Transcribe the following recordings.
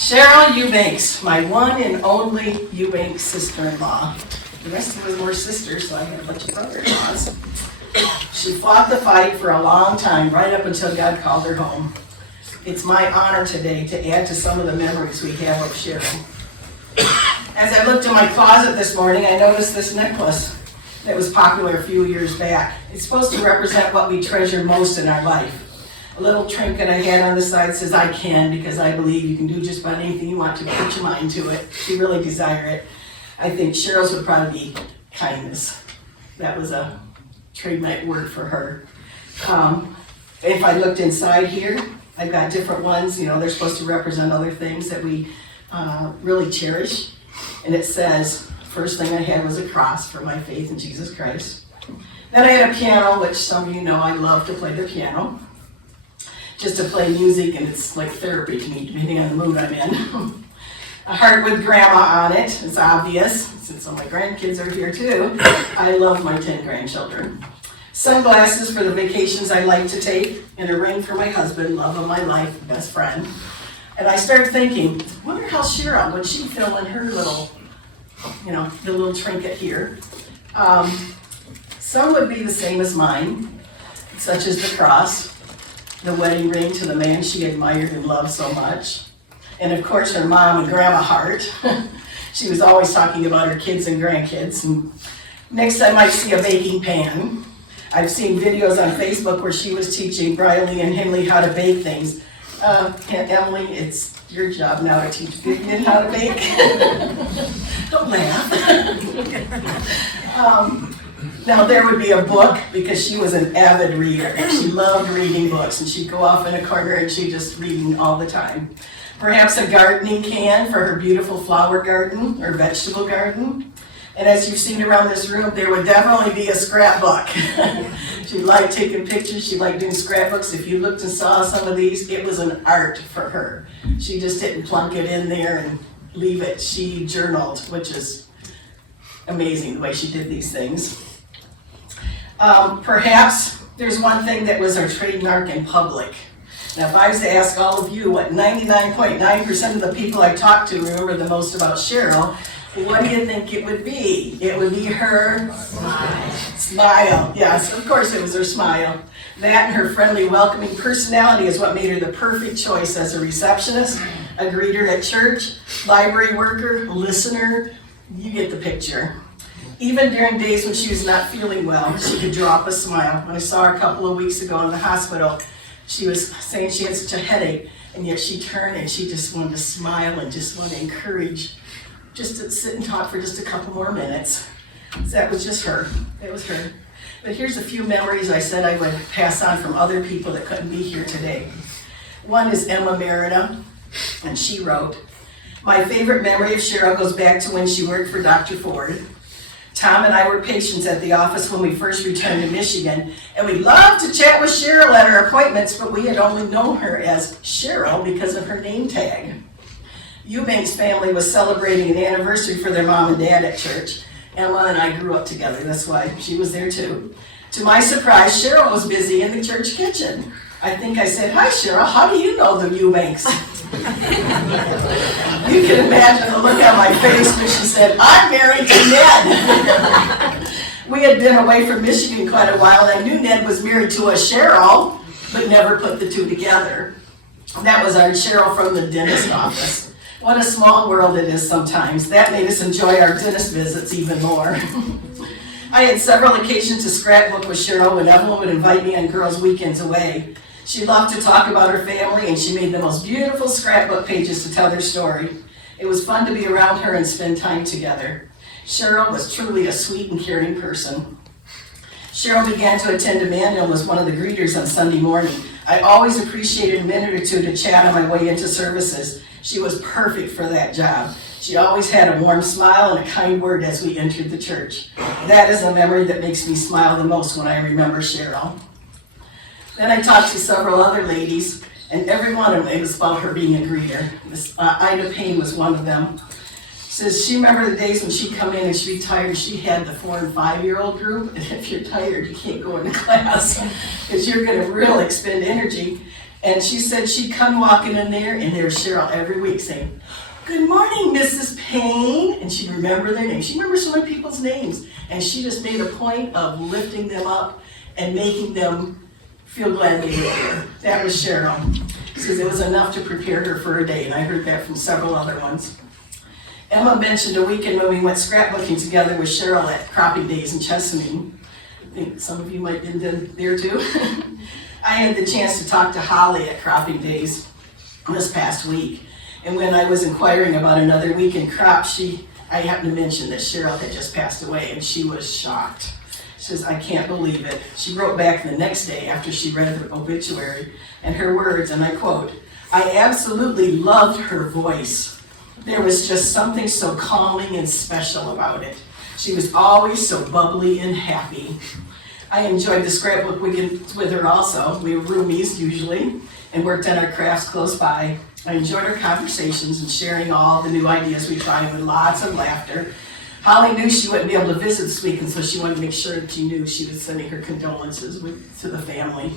Cheryl Eubanks, my one and only Eubanks sister-in-law. The rest of them were sisters, so I had a bunch of brother-in-laws. She fought the fight for a long time, right up until God called her home. It's my honor today to add to some of the memories we have of Cheryl. As I looked in my closet this morning, I noticed this necklace that was popular a few years back. It's supposed to represent what we treasure most in our life. A little trinket I had on the side says, I can, because I believe you can do just about anything you want to, put your mind to it, if you really desire it. I think Cheryl's would probably be kindness. That was a trademark word for her. If I looked inside here, I've got different ones, they're supposed to represent other things that we really cherish. And it says, first thing I had was a cross for my faith in Jesus Christ. Then I had a piano, which some of you know I love to play the piano. Just to play music, and it's like therapy to me, depending on the mood I'm in. A heart with grandma on it, it's obvious, since all my grandkids are here too. I love my 10 grandchildren. Sunglasses for the vacations I like to take, and a ring for my husband, love of my life, best friend. And I started thinking, wonder how Cheryl, would she fill in her little, the little trinket here. Some would be the same as mine, such as the cross, the wedding ring to the man she admired and loved so much. And of course, her mom and grandma heart. She was always talking about her kids and grandkids. And next I might see a baking pan. I've seen videos on Facebook where she was teaching Brylee and Henley how to bake things. Evelyn, it's your job now to teach Vivian how to bake. Don't laugh. Now there would be a book, because she was an avid reader. She loved reading books, and she'd go off in a corner and she'd just reading all the time. Perhaps a gardening can for her beautiful flower garden or vegetable garden. And as you've seen around this room, there would definitely be a scrapbook. She liked taking pictures, she liked doing scrapbooks. If you looked and saw some of these, it was an art for her. She just didn't plunk it in there and leave it. She journaled, which is amazing the way she did these things. Perhaps there's one thing that was our trademark in public. Now, if I was to ask all of you what 99.9% of the people I talked to remember the most about Cheryl, what do you think it would be? It would be her smile. Yes, of course it was her smile. That and her friendly, welcoming personality is what made her the perfect choice as a receptionist, a greeter at church, library worker, listener. You get the picture. Even during days when she was not feeling well, she could drop a smile. When I saw her a couple of weeks ago in the hospital, she was saying she had such a headache, and yet she turned and she just wanted to smile and just want to encourage, just to sit and talk for just a couple more minutes. So that was just her. It was her. But here's a few memories I said I would pass on from other people that couldn't be here today. One is Emma Merida, and she wrote, my favorite memory of Cheryl goes back to when she worked for Dr. Ford. Tom and I were patients at the office when we first returned to Michigan, and we loved to chat with Cheryl at our appointments, but we had only known her as Cheryl because of her name tag. Eubanks family was celebrating an anniversary for their mom and dad at church. Emma and I grew up together, that's why she was there too. To my surprise, Cheryl was busy in the church kitchen. I think I said, hi Cheryl, how do you know the Eubanks? You can imagine the look on my face when she said, I'm married to Ned. We had been away from Michigan quite a while, and I knew Ned was married to a Cheryl, but never put the two together. That was our Cheryl from the dentist office. What a small world it is sometimes. That made us enjoy our dentist visits even more. I had several occasions to scrapbook with Cheryl when Evelyn would invite me on girls' weekends away. She loved to talk about her family, and she made the most beautiful scrapbook pages to tell their story. It was fun to be around her and spend time together. Cheryl was truly a sweet and caring person. Cheryl began to attend Emmanuel and was one of the greeters on Sunday morning. I always appreciated a minute or two to chat on my way into services. She was perfect for that job. She always had a warm smile and a kind word as we entered the church. That is a memory that makes me smile the most when I remember Cheryl. Then I talked to several other ladies, and every one of them, it was about her being a greeter. Ida Payne was one of them. Says she remembered the days when she'd come in and she'd be tired. She had the 4 and 5-year-old group, and if you're tired, you can't go into class because you're going to really expend energy. And she said she'd come walking in there, and there's Cheryl every week saying, "Good morning, Mrs. Payne." And she'd remember their names. She remembers so many people's names. And she just made a point of lifting them up and making them feel glad they were there. That was Cheryl. Because it was enough to prepare her for a day, and I heard that from several other ones. Emma mentioned a weekend when we went scrapbooking together with Cheryl at Cropping Days in Chesapeake. I think some of you might have been there too. I had the chance to talk to Holly at Cropping Days this past week. And when I was inquiring about another weekend crop, I happened to mention that Cheryl had just passed away, and she was shocked. She says, "I can't believe it." She wrote back the next day after she read the obituary, and her words, and I quote, "I absolutely loved her voice. There was just something so calming and special about it. She was always so bubbly and happy." I enjoyed the scrapbook weekend with her also. We were roomies usually and worked on our crafts close by. I enjoyed our conversations and sharing all the new ideas we tried with lots of laughter. Holly knew she wouldn't be able to visit this week, and so she wanted to make sure that she knew she was sending her condolences to the family.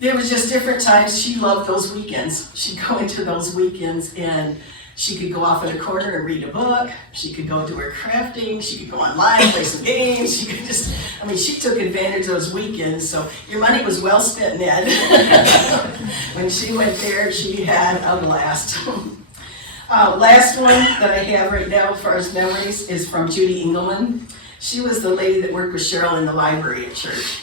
There was just different times. She loved those weekends. She'd go into those weekends and she could go off in a corner and read a book. She could go do her crafting. She could go online, play some games. She could she took advantage of those weekends. So your money was well spent, Ned. When she went there, she had a blast. Last one that I have right now as far as memories is from Judy Engelman. She was the lady that worked with Cheryl in the library at church.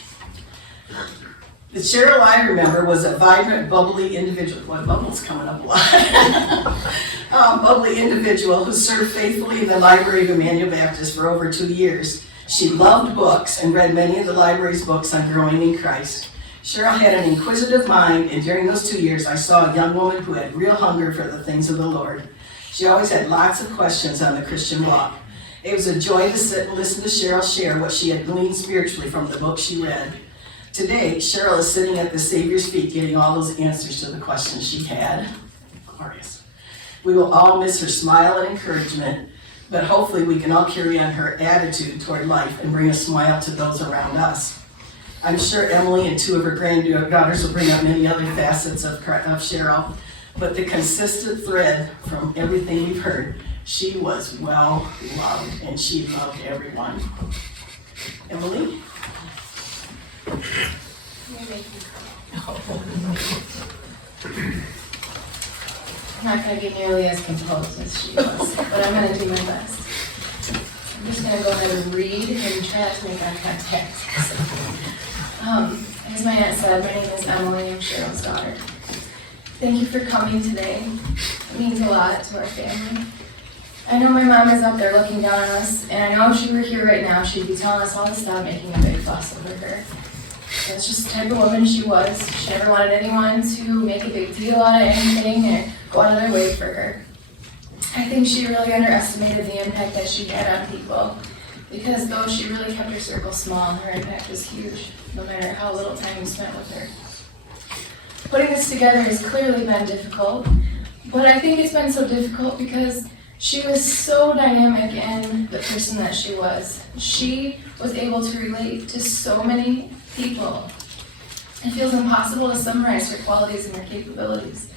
The Cheryl I remember was a vibrant, bubbly individual. Boy, bubble's coming up a lot. Bubbly individual who served faithfully in the library of Emmanuel Baptist for over 2 years. She loved books and read many of the library's books on growing in Christ. Cheryl had an inquisitive mind, and during those 2 years, I saw a young woman who had real hunger for the things of the Lord. She always had lots of questions on the Christian walk. It was a joy to sit and listen to Cheryl share what she had gleaned spiritually from the books she read. Today, Cheryl is sitting at the Savior's feet getting all those answers to the questions she had. Glorious. We will all miss her smile and encouragement, but hopefully we can all carry on her attitude toward life and bring a smile to those around us. I'm sure Emily and 2 of her granddaughters will bring up many other facets of Cheryl, but the consistent thread from everything we've heard, she was well loved and she loved everyone. Emily? I'm not going to be nearly as composed as she was, but I'm going to do my best. I'm just going to go ahead and read and try not to make eye contact. As my aunt said, my name is Emily. I'm Cheryl's daughter. Thank you for coming today. It means a lot to our family. I know my mom is up there looking down on us, and I know if she were here right now, she'd be telling us all to stop making a big fuss over her. That's just the type of woman she was. She never wanted anyone to make a big deal out of anything or go out of their way for her. I think she really underestimated the impact that she had on people, because though she really kept her circle small, her impact was huge, no matter how little time you spent with her. Putting this together has clearly been difficult, but I think it's been so difficult because she was so dynamic in the person that she was. She was able to relate to so many people. It feels impossible to summarize her qualities and her capabilities.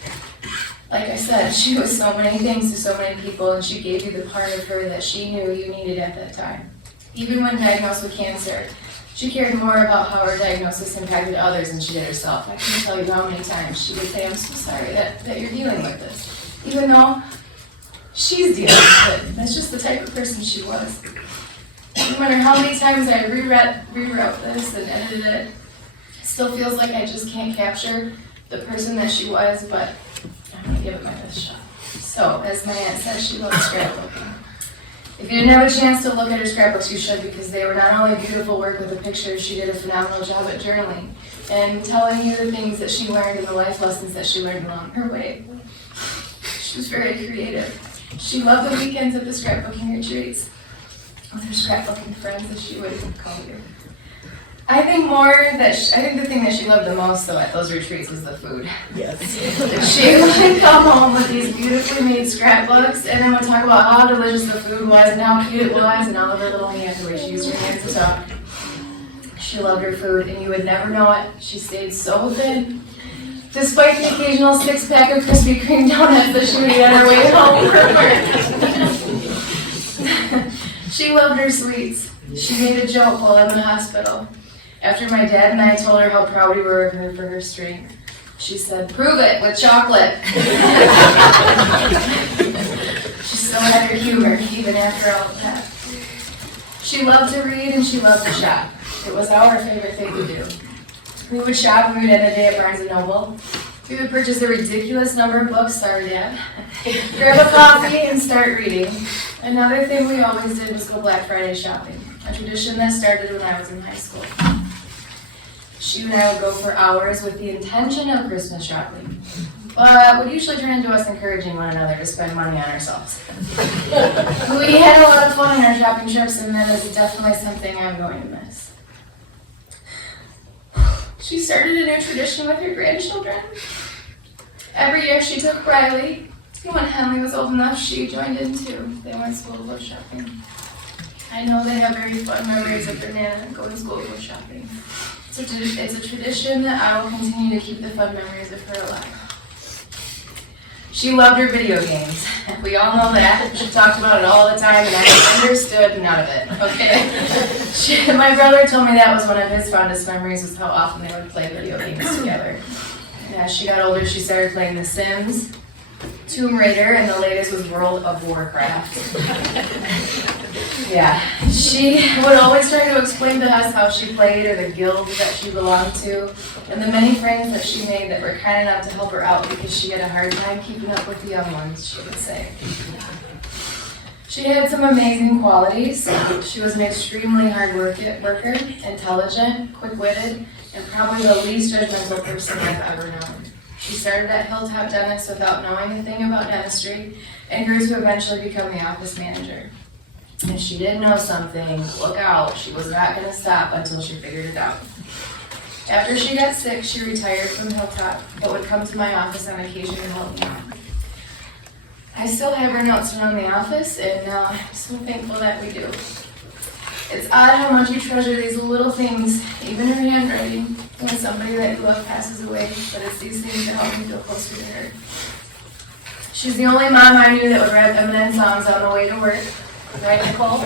Like I said, she was so many things to so many people, and she gave you the part of her that she knew you needed at that time. Even when diagnosed with cancer, she cared more about how her diagnosis impacted others than she did herself. I can't tell you how many times she would say, "I'm so sorry that you're dealing with this," even though she's dealing with it. That's just the type of person she was. No matter how many times I rewrote this and edited it, it still feels like I just can't capture the person that she was, but I'm going to give it my best shot. So, as my aunt said, she loved scrapbooking. If you didn't have a chance to look at her scrapbooks, you should, because they were not only beautiful work with the pictures, she did a phenomenal job at journaling and telling you the things that she learned and the life lessons that she learned along her way. She was very creative. She loved the weekends at the scrapbooking retreats with her scrapbooking friends, as she would call you. I think the thing that she loved the most, though, at those retreats was the food. Yes. She would come home with these beautifully made scrapbooks, and then would talk about how delicious the food was and how cute it was, and all of her little hands, the way she used her hands to talk. She loved her food, and you would never know it. She stayed so thin. Despite the occasional six-pack of Krispy Kreme donuts that she would eat on her way home from work. She loved her sweets. She made a joke while in the hospital. After my dad and I told her how proud we were of her for her strength, she said, "Prove it with chocolate." She still had her humor, even after all of that. She loved to read and she loved to shop. It was our favorite thing to do. We would shop when we would end a day at Barnes & Noble. We would purchase a ridiculous number of books, sorry Dad, grab a coffee and start reading. Another thing we always did was go Black Friday shopping, a tradition that started when I was in high school. She and I would go for hours with the intention of Christmas shopping, but would usually turn into us encouraging one another to spend money on ourselves. We had a lot of fun on our shopping trips, and that is definitely something I'm going to miss. She started a new tradition with her grandchildren. Every year she took Brylee, and when Henley was old enough, she joined in too. They went to school to go shopping. I know they have very fun memories of their Nana going to school to go shopping. It's a tradition that I will continue to keep the fun memories of her alive. She loved her video games. We all know that. She talked about it all the time, and I understood none of it, okay? My brother told me that was one of his fondest memories, was how often they would play video games together. And as she got older, she started playing The Sims, Tomb Raider, and the latest was World of Warcraft. Yeah, she would always try to explain to us how she played or the guild that she belonged to, and the many friends that she made that were kind enough to help her out because she had a hard time keeping up with the young ones, she would say. She had some amazing qualities. She was an extremely hard worker, intelligent, quick-witted, and probably the least judgmental person I've ever known. She started at Hilltop Dentist without knowing a thing about dentistry and grew to eventually become the office manager. If she didn't know something, look out, she was not going to stop until she figured it out. After she got sick, she retired from Hilltop, but would come to my office on occasion to help me out. I still have her notes around the office, and I'm so thankful that we do. It's odd how much you treasure these little things, even her handwriting, when somebody that you love passes away, but it's these things that help me feel closer to her. She's the only mom I knew that would rap Eminem songs on the way to work. Right, Nicole?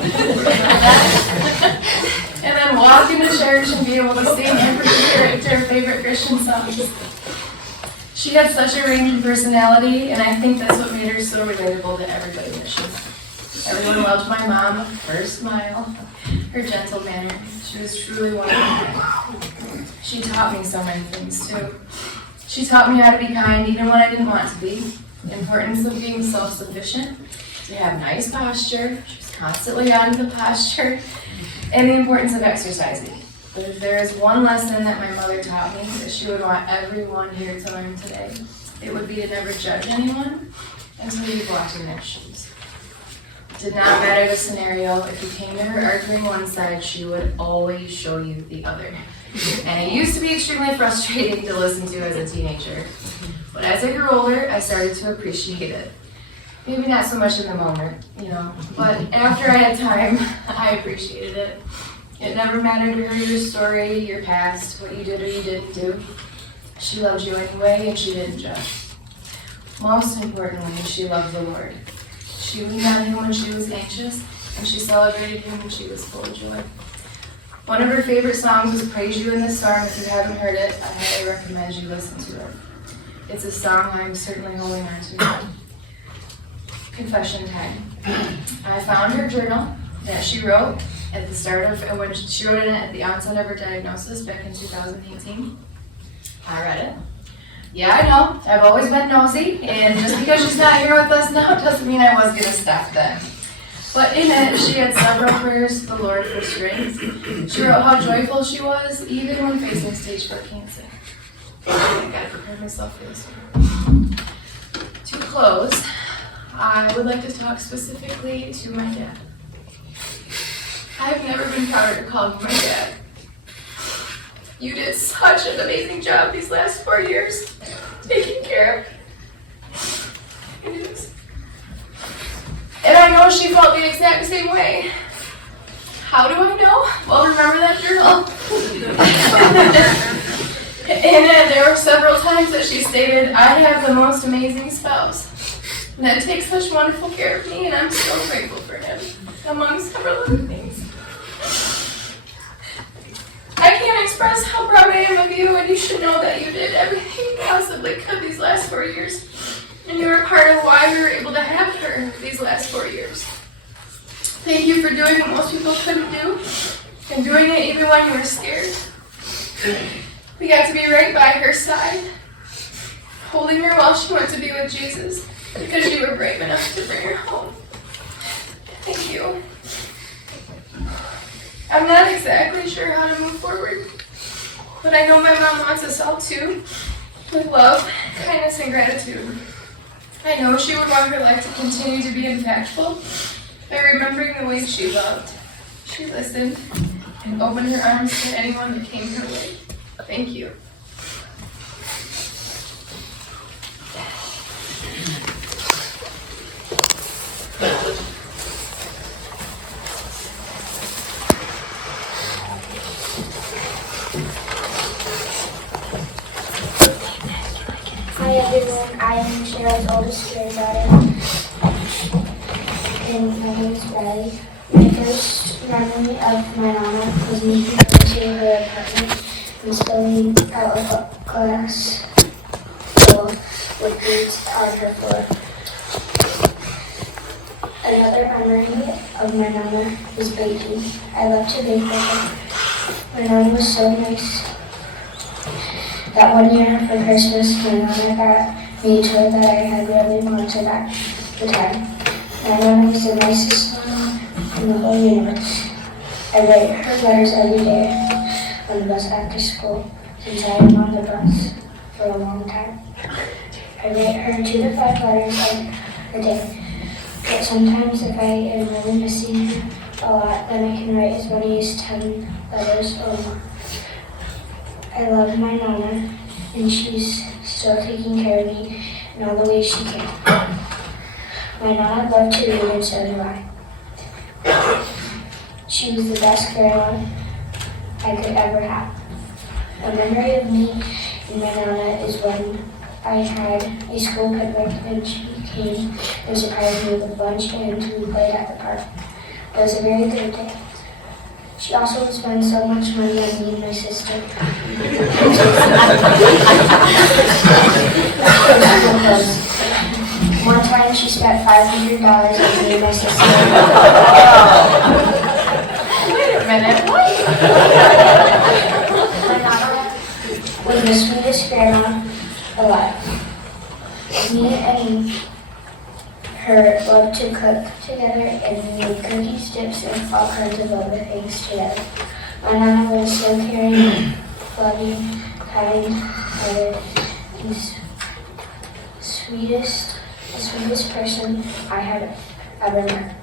And then walk into church and be able to sing her favorite Christian songs. She had such a range of personality, and I think that's what made her so relatable to everybody that she was. Everyone loved my mom, her smile, her gentle manner. She was truly one of them. She taught me so many things, too. She taught me how to be kind even when I didn't want to be, the importance of being self-sufficient, to have nice posture, she was constantly on the posture, and the importance of exercising. But if there is one lesson that my mother taught me that she would want everyone here to learn today, it would be to never judge anyone until you've walked in their shoes. It did not matter the scenario. If you came to her arguing one side, she would always show you the other. And it used to be extremely frustrating to listen to as a teenager. But as I grew older, I started to appreciate it. Maybe not so much in the moment, but after I had time, I appreciated it. It never mattered to her your story, your past, what you did or you didn't do. She loved you anyway, and she didn't judge. Most importantly, she loved the Lord. She leaned on him when she was anxious, and she celebrated him when she was full of joy. One of her favorite songs was Praise You in the Storm. If you haven't heard it, I highly recommend you listen to it. It's a song I'm certainly holding on to now. Confession time. I found her journal that she wrote at the start of, when she wrote it at the onset of her diagnosis back in 2018. I read it. Yeah, I know, I've always been nosy, and just because she's not here with us now doesn't mean I was going to stop then. But in it, she had several prayers to the Lord for strength. She wrote how joyful she was, even when facing stage 4 cancer. I think I prepared myself for this one. To close, I would like to talk specifically to my dad. I've never been prouder to call you my dad. You did such an amazing job these last 4 years, taking care of me. And I know she felt the exact same way. How do I know? Well, remember that journal? And there were several times that she stated, I have the most amazing spouse that takes such wonderful care of me, and I'm so grateful for him, among several other things. I can't express how proud I am of you, and you should know that you did everything you possibly could these last 4 years. And you were part of why we were able to have her these last 4 years. Thank you for doing what most people couldn't do, and doing it even when you were scared. We got to be right by her side, holding her while she went to be with Jesus, because you were brave enough to bring her home. Thank you. I'm not exactly sure how to move forward, but I know my mom wants us all to, with love, kindness, and gratitude. I know she would want her life to continue to be impactful by remembering the ways she loved. She listened and opened her arms to anyone that came her way. Thank you. Hi everyone, I am Cheryl's oldest granddaughter, and my name is Brylee. My first memory of my mama was me going to her apartment and spilling out of a glass full with beads on her floor. Another memory of my mama is baking. I love to bake with her. My mama was so nice. That one year for Christmas, my mama got me a toy that I had really wanted at the time. My mama was the nicest mama in the whole universe. I write her letters every day on the bus after school, since I am on the bus for a long time. I write her 2 to 5 letters a day, but sometimes if I am really missing her a lot, then I can write as many as 10 letters or more. I love my mama, and she's still taking care of me in all the ways she can. My nana loved to read, and so do I. She was the best grandma I could ever have. A memory of me and my nana is when I had a school picnic and she came and surprised me with a bunch and we played at the park. It was a very good day. She also would spend so much money on me and my sister. One time she spent $500 on me and my sister. Wait a minute, what? My mama was the sweetest grandma alive. Me and her loved to cook together and we made cookies, dips, and all kinds of other things together. My nana was so caring, loving, kind-hearted, and the sweetest person I had ever met.